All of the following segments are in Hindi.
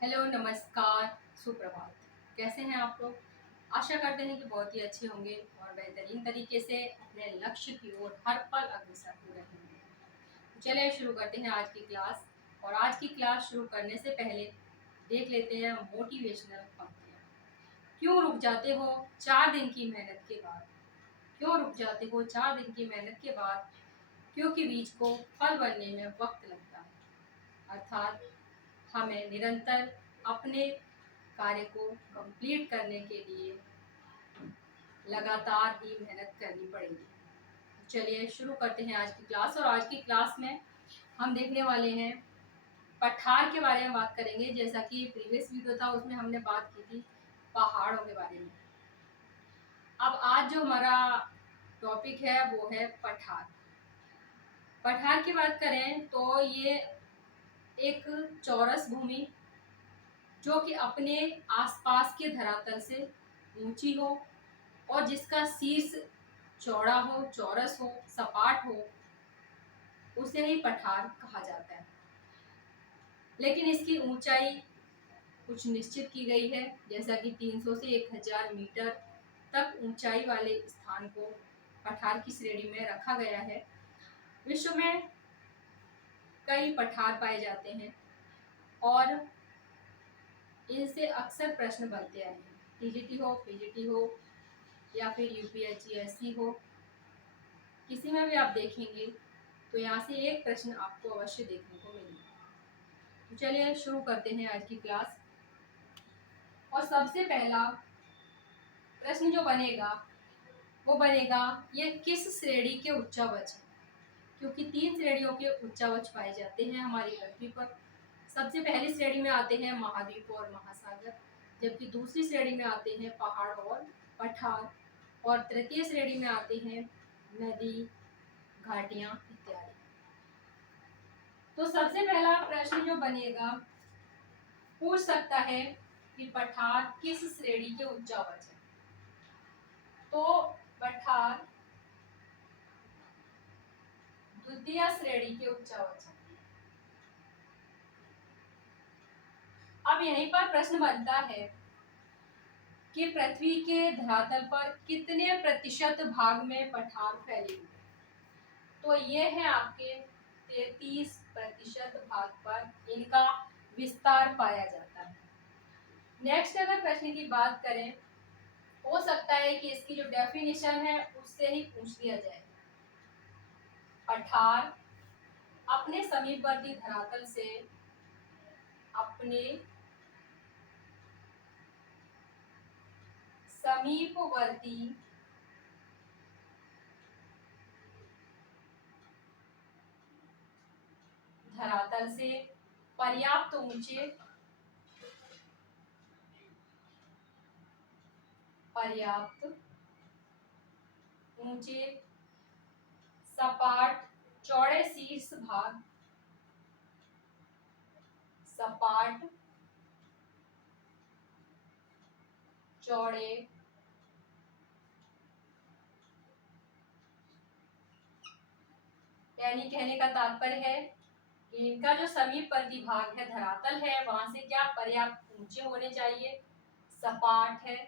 हेलो, नमस्कार, सुप्रभात। कैसे हैं आप लोग? आशा करते हैं कि बहुत ही अच्छे होंगे और बेहतरीन तरीके से अपने लक्ष्य की ओर हर पल अग्रसर हो रहे होंगे। तो चलिए शुरू करते हैं आज की क्लास। और आज की क्लास शुरू करने से पहले देख लेते हैं मोटिवेशनल पंक्तियाँ। क्यों रुक जाते हो 4 दिन की मेहनत के बाद? क्यों रुक जाते हो 4 दिन की मेहनत के बाद? क्योंकि बीज को फल बनने में वक्त लगता है। अर्थात हमें निरंतर अपने कार्य को कंप्लीट करने के लिए लगातार ही मेहनत करनी पड़ेगी। चलिए शुरू करते हैं आज की क्लास। और आज की क्लास में हम देखने वाले हैं पठार के बारे में बात करेंगे। जैसा कि प्रीवियस वीडियो था उसमें हमने बात की थी पहाड़ों के बारे में। अब आज जो हमारा टॉपिक है वो है पठार। पठार की बात करें तो ये एक चौरस भूमि जो कि अपने आसपास के धरातल से ऊंची हो और जिसका शीर्ष चौड़ा हो, चौरस हो, सपाट हो, उसे ही पठार कहा जाता है। लेकिन इसकी ऊंचाई कुछ निश्चित की गई है, जैसा कि 300 से 1000 मीटर तक ऊंचाई वाले स्थान को पठार की श्रेणी में रखा गया है। विश्व में कई पठार पाए जाते हैं और इनसे अक्सर प्रश्न बनते आए हैं। टीजीटी हो, पीजीटी हो या फिर यूपीएससी हो, किसी में भी आप देखेंगे तो यहाँ से एक प्रश्न आपको अवश्य देखने को मिलेगा। तो चलिए शुरू करते हैं आज की क्लास। और सबसे पहला प्रश्न जो बनेगा वो बनेगा, ये किस श्रेणी के उच्चावच हैं? क्योंकि 3 श्रेणियों के उच्चावच पाए जाते हैं हमारी पृथ्वी पर। सबसे पहली श्रेणी में आते हैं महाद्वीप और महासागर, जबकि दूसरी श्रेणी में आते हैं पहाड़ और पठार, और तृतीय श्रेणी में आते हैं नदी, घाटियां इत्यादि। तो सबसे पहला प्रश्न जो बनेगा पूछ सकता है कि पठार किस श्रेणी के उच्चावच है। तो पठार द्वितीय श्रेणी के उच्चावच है। अब यहीं पर प्रश्न बनता है कि पृथ्वी के धरातल पर कितने प्रतिशत भाग में पठार फैले हुए हैं? तो ये है आपके 33% भाग पर इनका विस्तार पाया जाता है। नेक्स्ट अगर प्रश्न की बात करें, हो सकता है कि इसकी जो डेफिनेशन है उससे ही पूछ लिया जाए। पठार अपने समीपवर्ती धरातल से अपने समीपवर्ती धरातल से पर्याप्त ऊंचे, सपाट, चौड़े शीर्ष भाग, सपाट, चौड़े यानी कहने का तात्पर्य है कि इनका जो समीपवर्ती भाग है, धरातल है, वहां से क्या पर्याप्त ऊंचे होने चाहिए, सपाट है,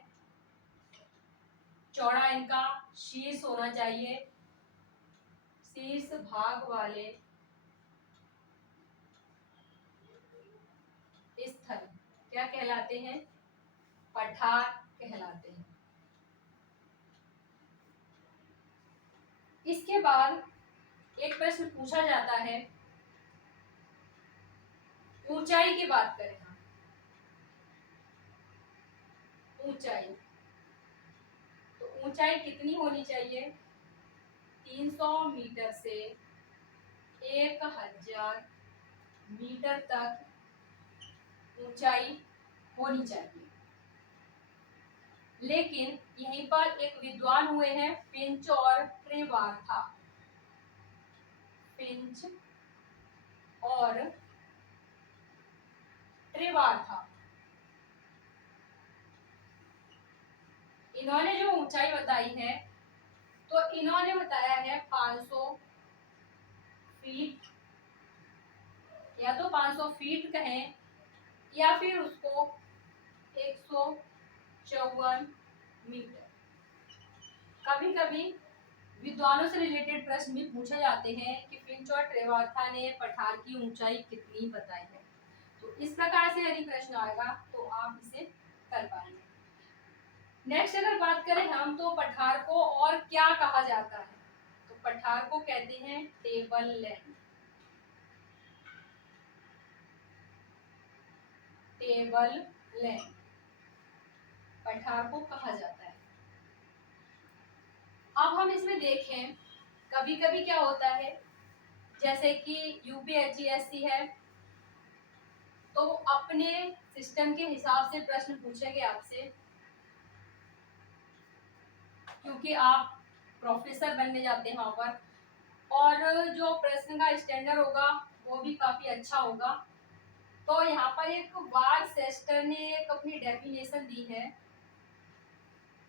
चौड़ा इनका शीर्ष होना चाहिए। शीर्ष भाग वाले स्थल क्या कहलाते हैं? पठार कहलाते हैं। इसके बाद एक प्रश्न पूछा जाता है, ऊंचाई की बात करें हम। ऊंचाई, तो ऊंचाई कितनी होनी चाहिए? 300 मीटर से 1000 मीटर तक ऊंचाई होनी चाहिए। लेकिन यहीं पर एक विद्वान हुए हैं, फिंच और ट्रेवार्था। फिंच और ट्रेवार्था, इन्होंने जो ऊंचाई बताई है तो इन्होंने बताया है 500 फीट, या तो 500 फीट कहें या फिर उसको 154 मीटर। कभी कभी विद्वानों से रिलेटेड प्रश्न भी पूछे जाते हैं कि फिंच और ट्रेवार्था ने पठार की ऊंचाई कितनी बताई है। तो इस प्रकार से यदि प्रश्न आएगा तो आप इसे कर पाएंगे। नेक्स्ट अगर बात करें हम तो पठार को और क्या कहा जाता है, तो पठार को कहते हैं टेबल लैंड। टेबल लैंड पठार को कहा जाता है। अब हम इसमें देखें कभी कभी क्या होता है, जैसे कि यूपीएससी है तो अपने सिस्टम के हिसाब से प्रश्न पूछेंगे आपसे, क्योंकि आप प्रोफेसर बनने जाते हैं वहां पर, और जो प्रश्न का स्टैंडर्ड होगा वो भी काफी अच्छा होगा। तो यहाँ पर एक वार सेस्टर ने एक अपनी डेफिनेशन दी है,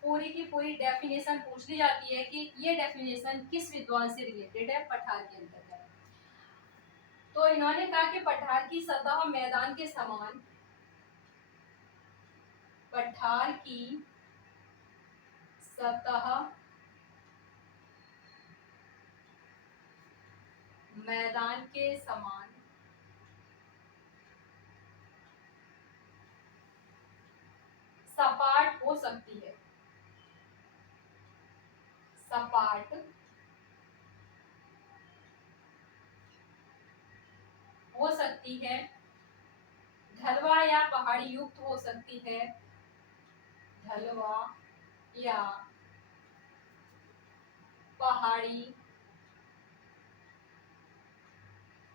पूरी की पूरी डेफिनेशन पूछ ली जाती है कि ये डेफिनेशन किस विद्वान से रिलेटेड है पठार के अंतर्गत। तो इन्होंने कहा कि पठार की सतह मैदान के समान, पठार की सतह मैदान के समान सपाट हो सकती है। सपाट हो सकती है, ढलवा या पहाड़ी युक्त हो सकती है, ढलवा या पहाड़ी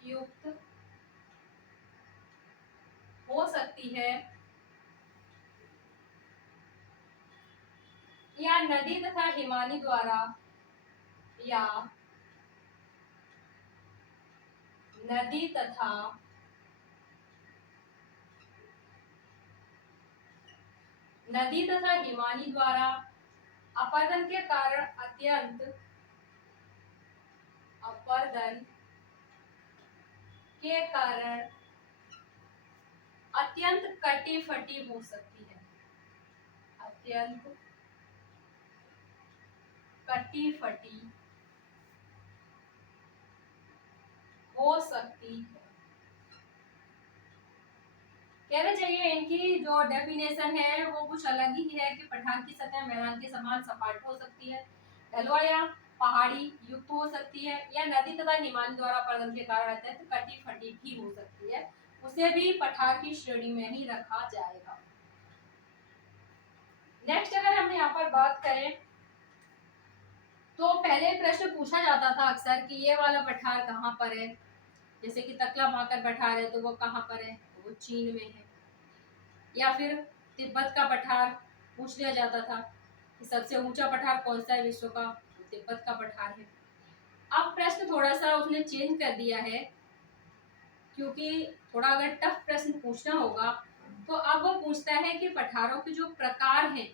युक्त हो सकती है, या नदी तथा हिमानी द्वारा, या नदी तथा हिमानी द्वारा अपर्दन के कारण अत्यंत कटी फटी हो सकती है। अत्यंत कटी फटी हो सकती है। कहना चाहिए इनकी जो डेफिनेशन है वो कुछ अलग ही है कि पठार की सतह मैदान के समान सपाट हो सकती है, ढलवा या पहाड़ी युक्त हो सकती है, या नदी तथा हिमानी द्वारा अपर्दन के कारण अत्यंत कटी फटी भी हो सकती है, उसे भी पठार की श्रेणी में ही रखा जाएगा। नेक्स्ट अगर हम यहाँ पर बात करें तो पहले प्रश्न पूछा जाता था अक्सर कि ये वाला पठार कहाँ पर है, जैसे कि तकला भाकर पठार है तो वो कहाँ पर है, तो वो चीन में है। या फिर तिब्बत का पठार पूछ लिया जाता था कि सबसे ऊंचा पठार कौन सा है विश्व का, तो तिब्बत का पठार है। अब प्रश्न थोड़ा सा उसने चेंज कर दिया है, क्योंकि थोड़ा अगर टफ प्रश्न पूछना होगा तो अब वो पूछता है कि पठारों के जो प्रकार हैं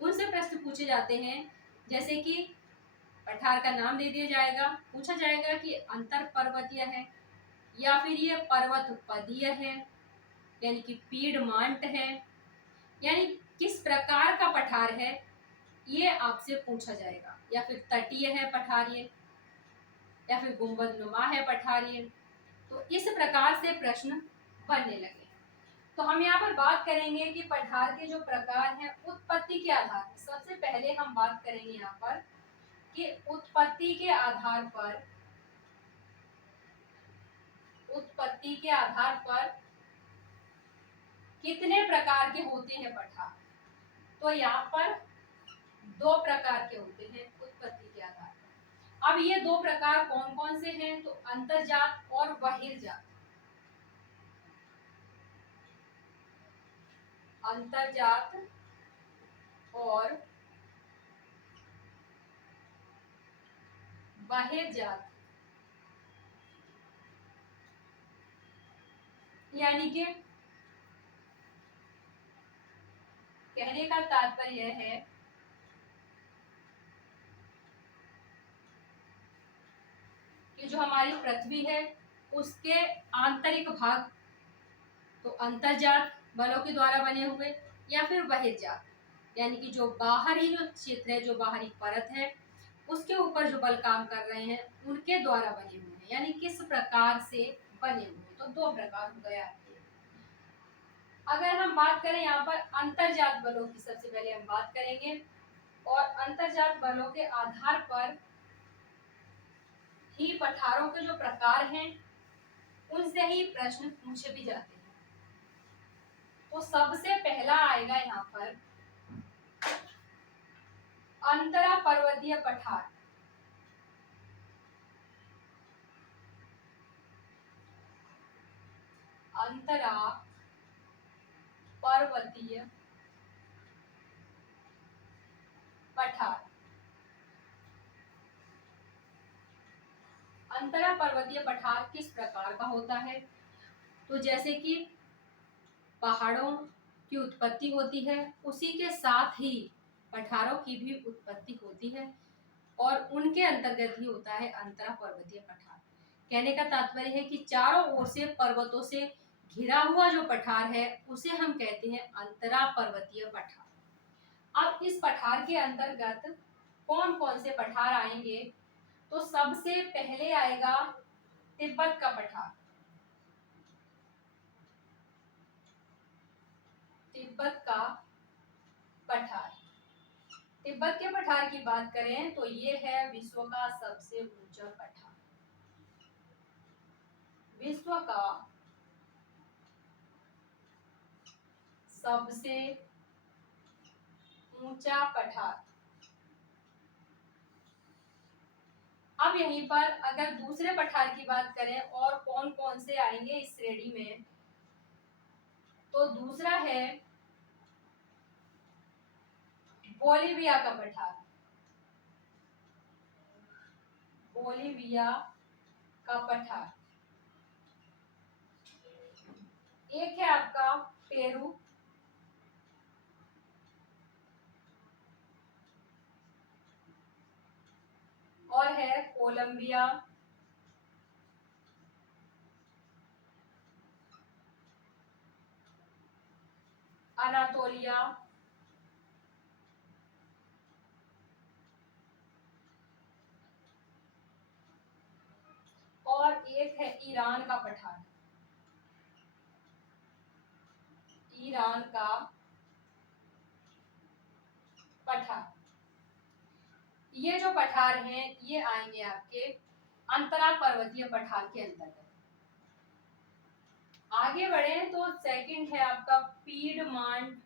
उनसे प्रश्न पूछे जाते हैं। जैसे कि पठार का नाम दे दिया जाएगा, पूछा जाएगा कि अंतर पर्वतीय है या फिर ये पर्वत पदीय है, यानी कि पीडमांट है, यानी किस प्रकार का पठार है ये आपसे पूछा जाएगा, या फिर तटीय है पठार ये, या फिर गुंबदनुमा है पठार ये। तो इस प्रकार से प्रश्न बनने लगे। तो हम यहाँ पर बात करेंगे कि पठार के जो प्रकार हैं उत्पत्ति के आधार पर। सबसे पहले हम बात करेंगे यहाँ पर कि उत्पत्ति के आधार पर कितने प्रकार के होते हैं पठार। तो यहाँ पर 2 प्रकार के होते हैं उत्पत्ति के आधार पर। अब ये 2 प्रकार कौन कौन से हैं, तो अंतर्जात और बहिर्जात। अंतर्जात और बहिर्जात, यानी कि कहने का तात्पर्य है कि जो हमारी पृथ्वी है उसके आंतरिक भाग तो अंतर्जात बलों के द्वारा बने हुए, या फिर बहिर्जात यानी कि जो बाहरी जो क्षेत्र है, जो बाहरी परत है, उसके ऊपर जो बल काम कर रहे हैं उनके द्वारा बने हुए हैं, यानी किस प्रकार से बने हुए। तो दो प्रकार हो गए आपके। अगर हम बात करें यहाँ पर अंतर्जात बलों की, सबसे पहले हम बात करेंगे, और अंतर्जात बलों के आधार पर ही पठारों के जो प्रकार हैं उनसे ही प्रश्न पूछे भी जाते हैं। तो सबसे पहला आएगा यहाँ पर अंतरा पर्वतीय पठार। अंतरा पर्वतीय पठार। अंतरा पर्वतीय पठार किस प्रकार का होता है? तो जैसे कि पहाड़ों की उत्पत्ति होती है, उसी के साथ ही पठारों की भी उत्पत्ति होती है, और उनके अंतर्गत ही होता है अंतरा पर्वतीय पठार। कहने का तात्पर्य है कि चारों ओर से पर्वतों से घिरा हुआ जो पठार है उसे हम कहते हैं अंतरा पर्वतीय पठार। अब इस पठार के अंतर्गत कौन कौन से पठार आएंगे? तो सबसे पहले आएगा तिब्बत का पठार। तिब्बत का पठार। तिब्बत के पठार की बात करें तो ये है विश्व का सबसे ऊंचा पठार। विश्व का सबसे ऊंचा पठार। अब यहीं पर अगर दूसरे पठार की बात करें और कौन कौन से आएंगे इस श्रेणी में, तो दूसरा है बोलिविया का पठार। बोलिविया का पठार। एक है आपका पेरू। और है कोलंबिया। अनातोलिया। और एक है ईरान का पठार। ईरान का पठार। ये जो पठार हैं ये आएंगे आपके अंतरा पर्वतीय पठार के अंतर्गत। आगे बढ़े तो सेकंड है आपका पीडमांट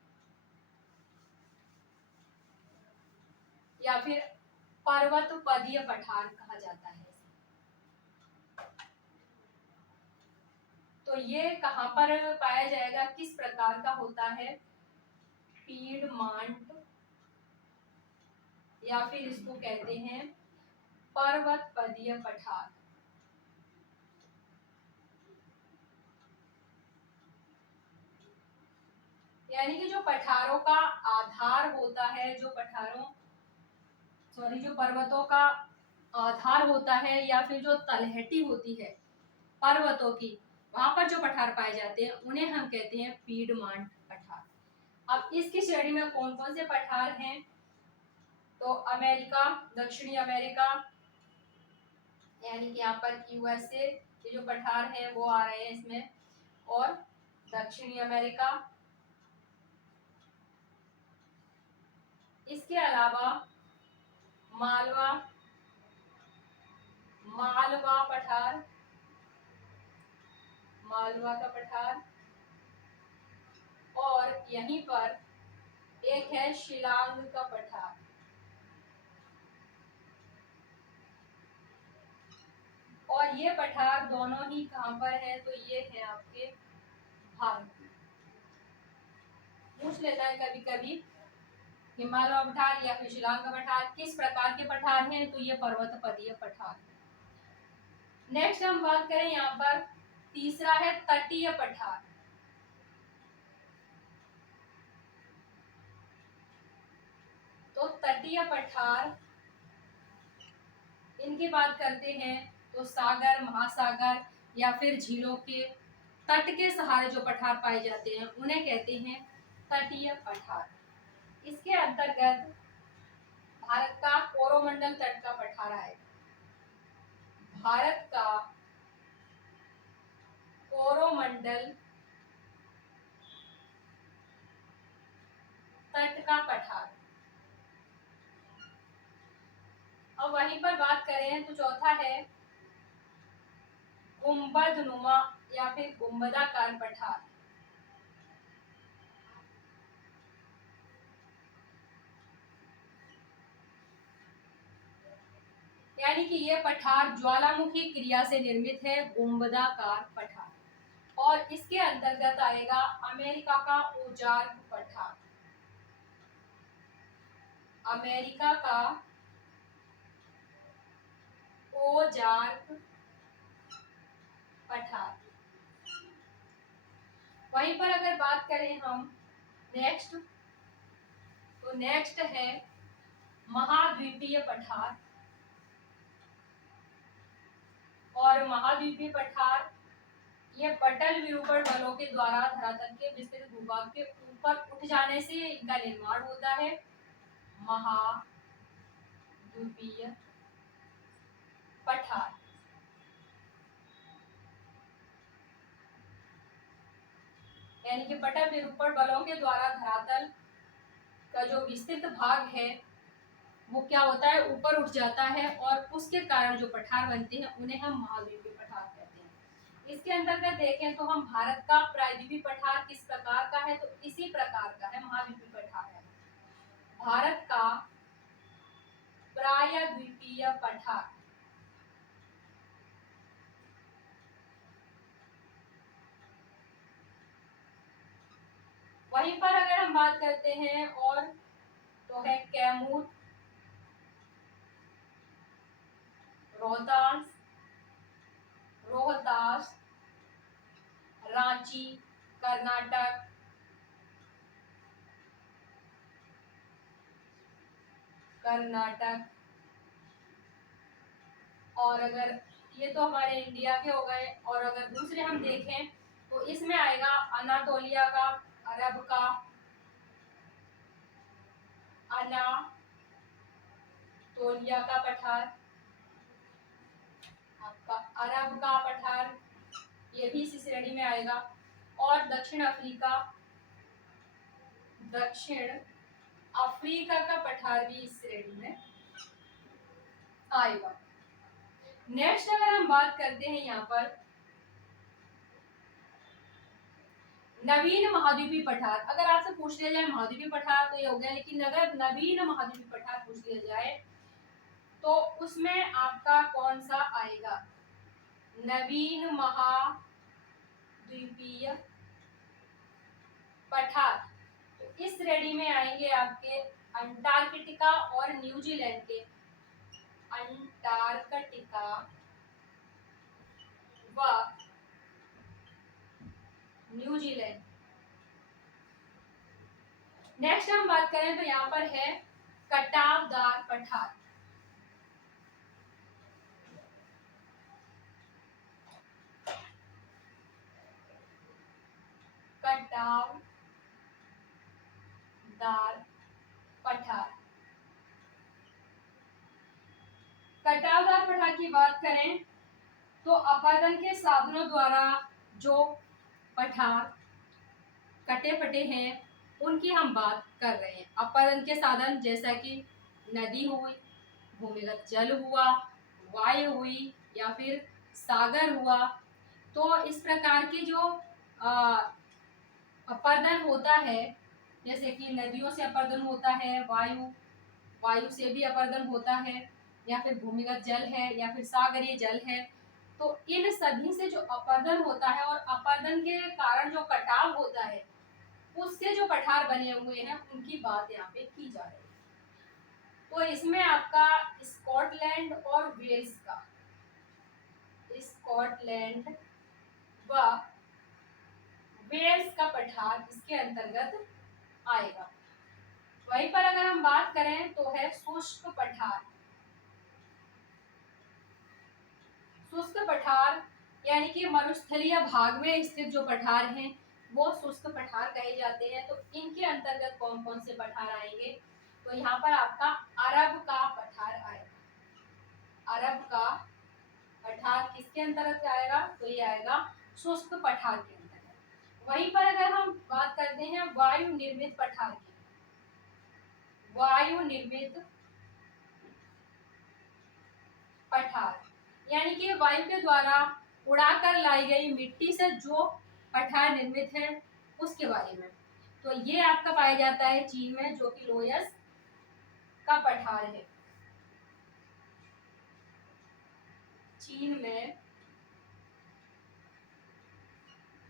या फिर पर्वत पदीय पठार कहा जाता है। तो ये कहां पर पाया जाएगा, किस प्रकार का होता है? पीडमांट या फिर इसको कहते हैं पर्वत पदीय पठार। यानी कि जो पठारों का आधार होता है, जो पर्वतों का आधार होता है या फिर जो तलहटी होती है पर्वतों की, वहां पर जो पठार पाए जाते हैं उन्हें हम कहते हैं पीडमांट पठार। अब इसकी श्रेणी में कौन कौन से पठार हैं? तो अमेरिका, दक्षिणी अमेरिका, यानी कि यहाँ पर यूएसए के जो पठार हैं वो आ रहे हैं इसमें, और दक्षिणी अमेरिका। इसके अलावा मालवा, मालवा पठार, मालवा का पठार। और यहीं पर एक है शिलांग का पठार। और ये पठार दोनों ही कहां पर है? तो ये है आपके भारत में। पूछ लेता है कभी कभी हिमालय पठार या फिर शिलांग का पठार किस प्रकार के पठार हैं? तो ये पर्वत पदीय पठार। नेक्स्ट हम बात करें यहाँ पर, तीसरा है तटीय पठार। तो तटीय पठार इनकी बात करते हैं तो सागर, महासागर या फिर झीलों के तट के सहारे जो पठार पाए जाते हैं उन्हें कहते हैं तटीय पठार। इसके अंतर्गत भारत का कोरोमंडल तट का पठार आएगा। भारत का कोरोमंडल तट का पठार। अब वहीं पर बात करें तो चौथा है गुंबदनुमा या फिर गुंबदाकार पठार। यानी कि ये पठार ज्वालामुखी क्रिया से निर्मित है, गुंबदाकार पठार। और इसके अंतर्गत आएगा अमेरिका का ओजार्क पठार। अमेरिका का ओजार्क पठार। वहीं पर अगर बात करें हम नेक्स्ट, तो नेक्स्ट है महाद्वीपीय पठार। और महाद्वीपीय पठार ये पटल विरूपण बलों के द्वारा धरातल के विस्तृत भूभाग के ऊपर उठ जाने से इनका निर्माण होता है। महाद्वीपीय पठार। यानी कि पटल विरूपण बलों के द्वारा धरातल का जो विस्तृत भाग है वो क्या होता है, ऊपर उठ जाता है, और उसके कारण जो पठार बनते हैं उन्हें हम महाद्वीपीय पठार कहते हैं। इसके अंतर्गत देखें तो हम भारत का प्रायद्वीपीय पठार किस प्रकार का है, तो इसी प्रकार का है, महाद्वीपीय पठार है। भारत का प्रायद्वीपीय पठार। वहीं पर अगर हम बात करते हैं और तो है कैमूर, रोहतास, रांची कर्नाटक, और अगर ये तो हमारे इंडिया के हो गए, और अगर दूसरे हम देखें तो इसमें आएगा अनातोलिया का, अरब का, अनातोलिया का पठार, आपका अरब का पठार, ये भी इसी श्रेणी में आएगा। और दक्षिण अफ्रीका का पठार भी इस श्रेणी में आएगा। नेक्स्ट अगर हम बात करते हैं यहाँ पर नवीन महाद्वीपीय पठार। अगर आपसे पूछ लिया जाए महाद्वीपीय पठार तो ये हो गया, लेकिन अगर नवीन महाद्वीपीय पठार पूछ लिया जाए तो उसमें आपका कौन सा आएगा, नवीन महाद्वीपीय पठार। तो इस श्रेणी में आएंगे आपके अंटार्कटिका और न्यूजीलैंड के, अंटार्कटिका व न्यूजीलैंड। नेक्स्ट हम बात करें तो यहाँ पर है कटावदार पठार। कटावदार पठार। कटावदार पठार की बात करें तो अपादन के साधनों द्वारा जो पठार कटे फटे हैं उनकी हम बात कर रहे हैं। अपादन के साधन जैसा कि नदी हुई, भूमिगत जल हुआ, वायु हुई, या फिर सागर हुआ। तो इस प्रकार की जो अपर्दन होता है, जैसे कि नदियों से अपर्दन होता है, वायु से भी अपर्दन होता है, या फिर भूमिगत जल है, या फिर सागरीय जल है। तो इन सभी से जो अपर्दन होता है और अपर्दन के कारण जो कटाव होता है उससे जो पठार बने हुए हैं उनकी बात यहाँ पे की जा रही है। तो इसमें आपका स्कॉटलैंड और वेल्स का, स्कॉटलैंड व वेल्स का पठार इसके अंतर्गत आएगा। वहीं पर अगर हम बात करें तो है शुष्क पठार। शुष्क पठार यानी कि मरुस्थलीय भाग में स्थित जो पठार हैं वो शुष्क पठार कहे जाते हैं। तो इनके अंतर्गत कौन कौन से पठार आएंगे? तो यहाँ पर आपका अरब का पठार आएगा। अरब का पठार किसके अंतर्गत आएगा? तो ये आएगा शुष्क पठार के अंतर्गत। वहीं पर अगर हम बात करते हैं वायु निर्मित पठार की, वायु निर्मित पठार यानी कि वायु के द्वारा उड़ाकर लाई गई मिट्टी से जो पठार निर्मित है उसके बारे में। तो ये आपका पाया जाता है चीन में, जो कि लोयस का पठार है। चीन में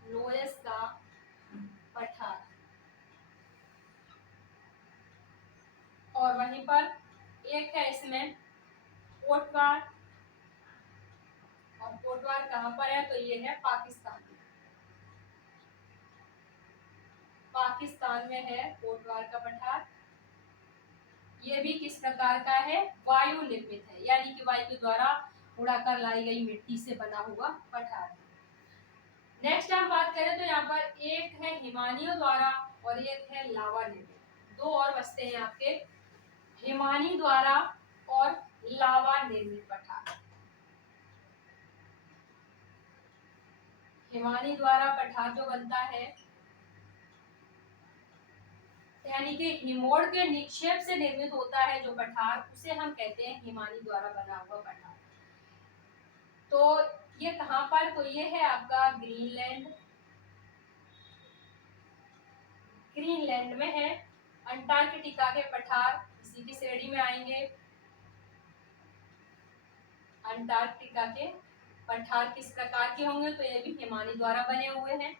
लोयस का पठार। और वहीं पर एक है इसमें कोटवार, और कोटवार कहाँ पर है? तो ये है पाकिस्तान में। पाकिस्तान में है कोटवार का पठार। ये भी किस प्रकार का है? वायु निर्मित है, यानी कि वायु के द्वारा उड़ाकर लाई गई मिट्टी से बना हुआ पठार। नेक्स्ट हम बात करें तो यहाँ पर एक है हिमानियों द्वारा और एक है लावा निर्मित। दो और बचते हैं आपके, हिमानी द्वारा और लावा निर्मित पठार। हिमानी द्वारा पठार जो बनता है, यानी कि हिमोड़ के निक्षेप से निर्मित होता है जो पठार, उसे हम कहते हैं हिमानी द्वारा बना हुआ पठार। तो ये कहाँ पर? तो ये है आपका ग्रीनलैंड, ग्रीनलैंड में है। अंटार्कटिका के पठार इसी की श्रेणी में आएंगे। अंटार्कटिका के पठार किस प्रकार के होंगे? तो ये भी हिमानी द्वारा बने हुए हैं।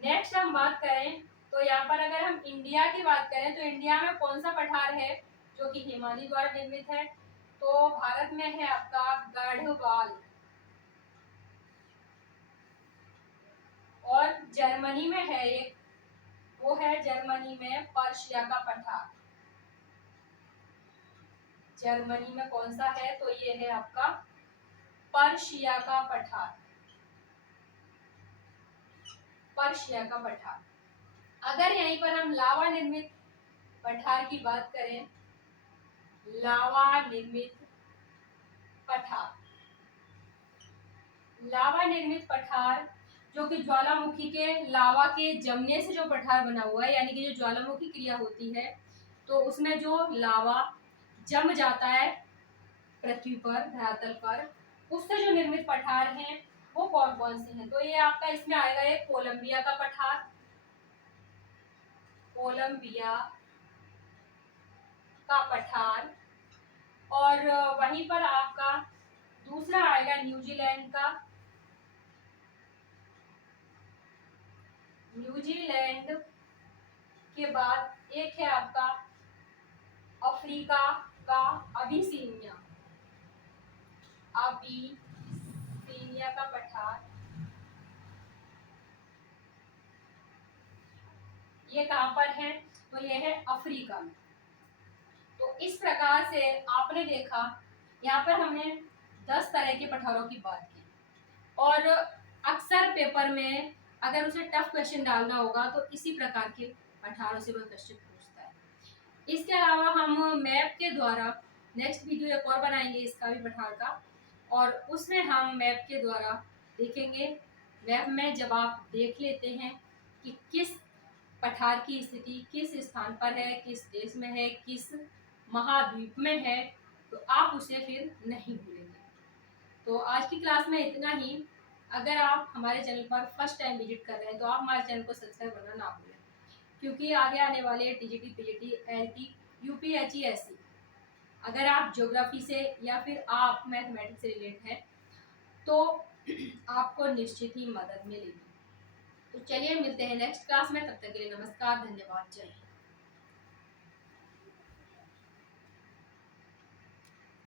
नेक्स्ट हम बात करें तो यहाँ पर अगर हम इंडिया की बात करें तो इंडिया में कौन सा पठार है जो कि हिमानी द्वारा निर्मित है? तो भारत में है आपका गढ़वाल, और जर्मनी में है एक, वो है जर्मनी में पर्शिया का पठार। जर्मनी में कौन सा है? तो ये है आपका पर्शिया का पठार, पर्शिया का पठार। अगर यहीं पर हम लावा निर्मित पठार की बात करें, लावा निर्मित पठार, लावा निर्मित पठार जो कि ज्वालामुखी के लावा के जमने से जो पठार बना हुआ है, यानी कि जो ज्वालामुखी क्रिया होती है तो उसमें जो लावा जम जाता है पृथ्वी पर, धरातल पर, उससे जो निर्मित पठार हैं वो कौन कौन से हैं? तो ये आपका इसमें आएगा एक कोलंबिया का पठार, कोलंबिया का पठार। और वहीं पर आपका दूसरा आएगा न्यूजीलैंड का, न्यूजीलैंड के बाद एक है आपका अफ्रीका का अबिसीनिया, अबिसीनिया का पठार। ये कहाँ पर है? तो ये है अफ्रीका में। तो इस प्रकार से आपने देखा, यहाँ पर हमने 10 तरह के पठारों की बात की, और अक्सर पेपर में अगर उसे टफ क्वेश्चन डालना होगा तो इसी प्रकार के पठारों से वो क्वेश्चन पूछता है। इसके अलावा हम मैप के द्वारा नेक्स्ट वीडियो एक और बनाएंगे इसका भी पठार का, और उसमें हम मैप के द्वारा देखेंगे। मैप में जब आप देख लेते हैं कि किस पठार की स्थिति किस स्थान पर है, किस देश में है, किस महाद्वीप में है, तो आप उसे फिर नहीं भूलेंगे। तो आज की क्लास में इतना ही। अगर आप हमारे चैनल पर फर्स्ट टाइम विजिट कर रहे हैं तो आप हमारे चैनल को सब्सक्राइब करना ना भूलें, क्योंकि आगे आने वाले टीजीटी, पीजीटी, एलटी, यूपीएससी ऐसी अगर आप ज्योग्राफी से या फिर आप मैथमेटिक्स से रिलेटेड हैं तो आपको निश्चित ही मदद मिलेगी। तो चलिए मिलते हैं नेक्स्ट क्लास में, तब तक के लिए नमस्कार, धन्यवाद, जय हिंद।